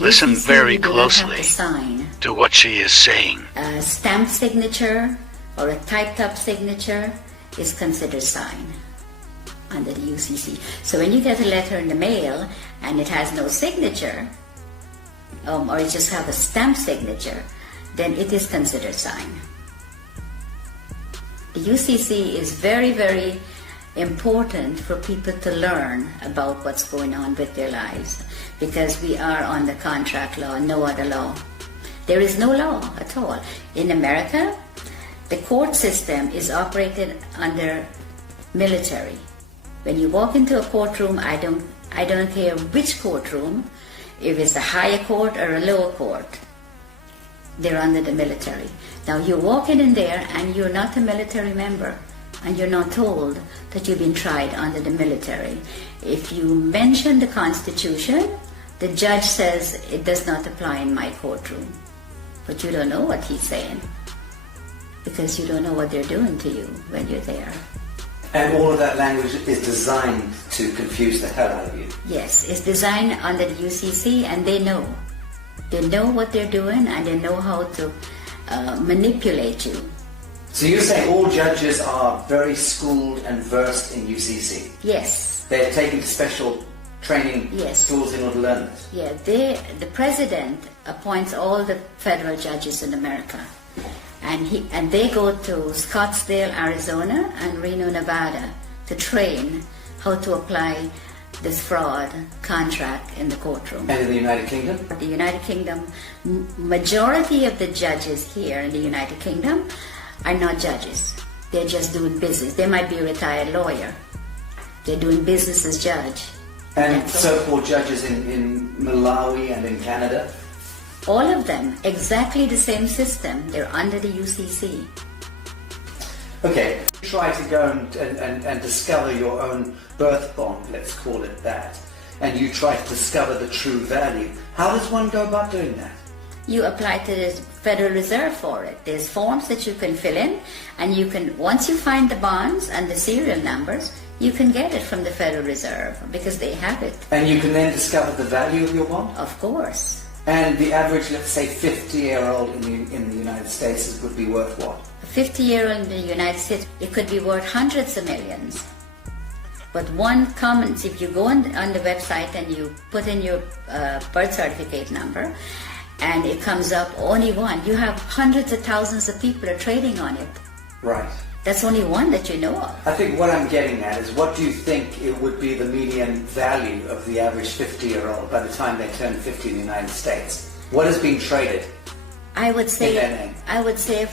Listen UCC, very you do not closely have to sign to what she is saying. a stamped signature or a typed up signature is considered signed under the UCC. So when you get a letter in the mail and it has no signature, or it just have a stamped signature, then it is considered signed. The UCC is very, very important for people to learn about what's going on with their lives, because we are on the contract law, no other law. There is no law at all. In America, the court system is operated under military. When you walk into a courtroom, I don't care which courtroom, if it's a higher court or a lower court, they're under the military. Now you walk in there and you're not a military member, and you're not told that you've been tried under the military. If you mention the Constitution, the judge says it does not apply in my courtroom. But you don't know what he's saying, because you don't know what they're doing to you when you're there. And all of that language is designed to confuse the hell out of you. Yes, it's designed under the UCC, and they know. They know what they're doing, and they know how to manipulate you. So you're saying all judges are very schooled and versed in UCC? Yes. They're taking special training Yes. schools in order to learn this? Yeah, the president appoints all the federal judges in America. And they go to Scottsdale, Arizona and Reno, Nevada to train how to apply this fraud contract in the courtroom. And in the United Kingdom? The United Kingdom, majority of the judges here in the United Kingdom are not judges. They're just doing business. They might be a retired lawyer. They're doing business as judge. And so-called judges in Malawi and in Canada? All of them, exactly the same system. They're under the UCC. Okay, try to go and discover your own birth bond, let's call it that, and you try to discover the true value. How does one go about doing that? You apply to the Federal Reserve for it. There's forms that you can fill in, and you can, once you find the bonds and the serial numbers, you can get it from the Federal Reserve because they have it. And you can then discover the value of your bond? Of course. And the average, let's say, 50-year-old in the United States would be worth what? A 50-year-old in the United States, it could be worth hundreds of millions. But one comments, if you go on the website and you put in your birth certificate number, and it comes up only one, you have hundreds of thousands of people are trading on it. Right. That's only one that you know of. I think what I'm getting at is, what do you think it would be the median value of the average 50-year-old by the time they turn 50 in the United States? What is being traded? I would say, in their name? I would say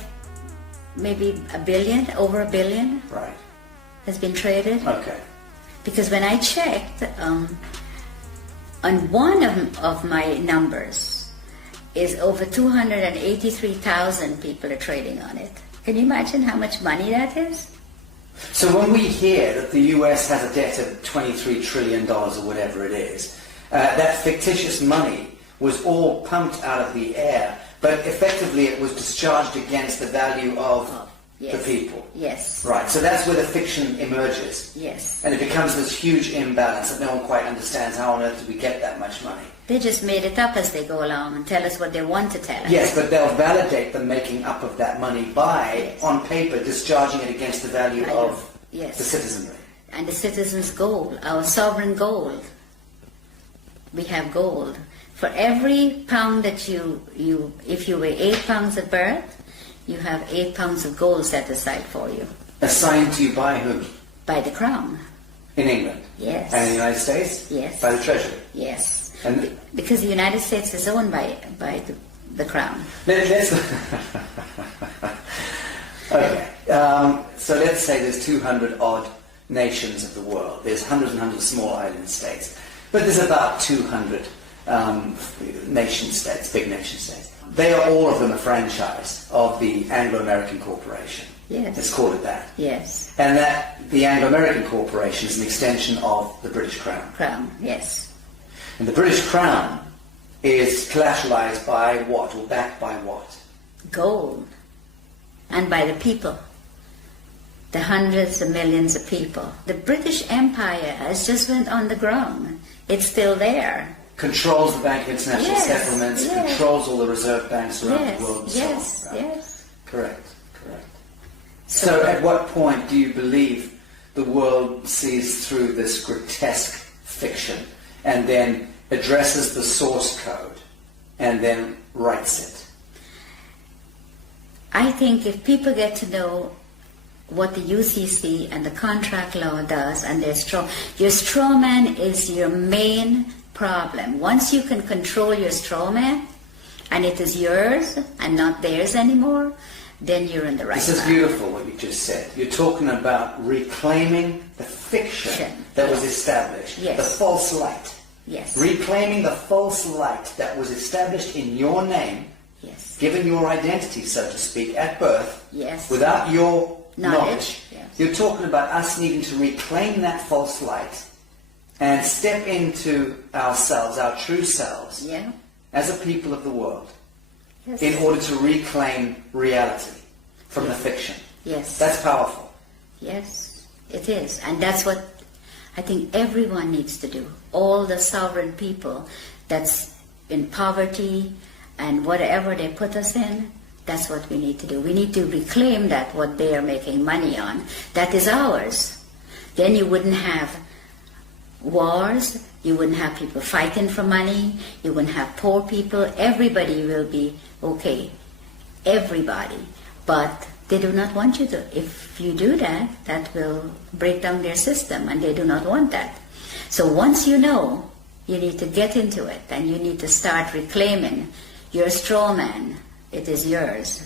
maybe $1 billion, over $1 billion. Right. Has been traded. Okay. Because when I checked, on one of my numbers is over 283,000 people are trading on it. Can you imagine how much money that is? So when we hear that the US has a debt of $23 trillion or whatever it is, that fictitious money was all pumped out of the air, but effectively it was discharged against the value of yes. the people. Yes. Right, so that's where the fiction emerges. Yes. And it becomes this huge imbalance that no one quite understands. How on earth do we get that much money? They just made it up as they go along and tell us what they want to tell us. Yes, but they'll validate the making up of that money by, yes. on paper, discharging it against the value of yes. the citizenry. And the citizens' gold, our sovereign gold. We have gold. For every pound that if you weigh 8 pounds at birth, you have 8 pounds of gold set aside for you. Assigned to you by whom? By the Crown. In England? Yes. And in the United States? Yes. By the Treasury? Yes. And because the United States is owned by the Crown. Let's okay. So let's say there's 200 odd nations of the world. There's hundreds and hundreds of small island states. But there's about 200 nation states, big nation states. They are all of them a franchise of the Anglo-American Corporation. Yes. Let's call it that. Yes. And that the Anglo-American Corporation is an extension of the British Crown. Crown, yes. And the British Crown is collateralized by what, or backed by what? Gold. And by the people. The hundreds of millions of people. The British Empire has just went on the ground. It's still there. controls the Bank of International Yes, Settlements, yes. controls all the reserve banks around Yes, the world, and yes, so on. Right? yes. Correct. So at what point do you believe the world sees through this grotesque fiction and then addresses the source code and then writes it? I think if people get to know what the UCC and the contract law does, and your straw man is your main problem. Once you can control your straw man, and it is yours and not theirs anymore, then you're in the right This is path. beautiful what you just said. You're talking about reclaiming the fiction that was established, Yes. the false light. Yes. Reclaiming the false light that was established in your name, Yes. given your identity, so to speak, at birth, Yes. without your knowledge. Yes. You're talking about us needing to reclaim that false light and step into ourselves, our true selves, Yeah. as a people of the world, Yes. in order to reclaim reality from the fiction. Yes. That's powerful. Yes, it is. And that's what I think everyone needs to do. All the sovereign people that's in poverty and whatever they put us in, that's what we need to do. We need to reclaim that, what they are making money on. That is ours. Then you wouldn't have wars, you wouldn't have people fighting for money, you wouldn't have poor people. Everybody will be okay. Everybody. But they do not want you to. If you do that, that will break down their system, and they do not want that. So once you know, you need to get into it, and you need to start reclaiming your straw man. It is yours.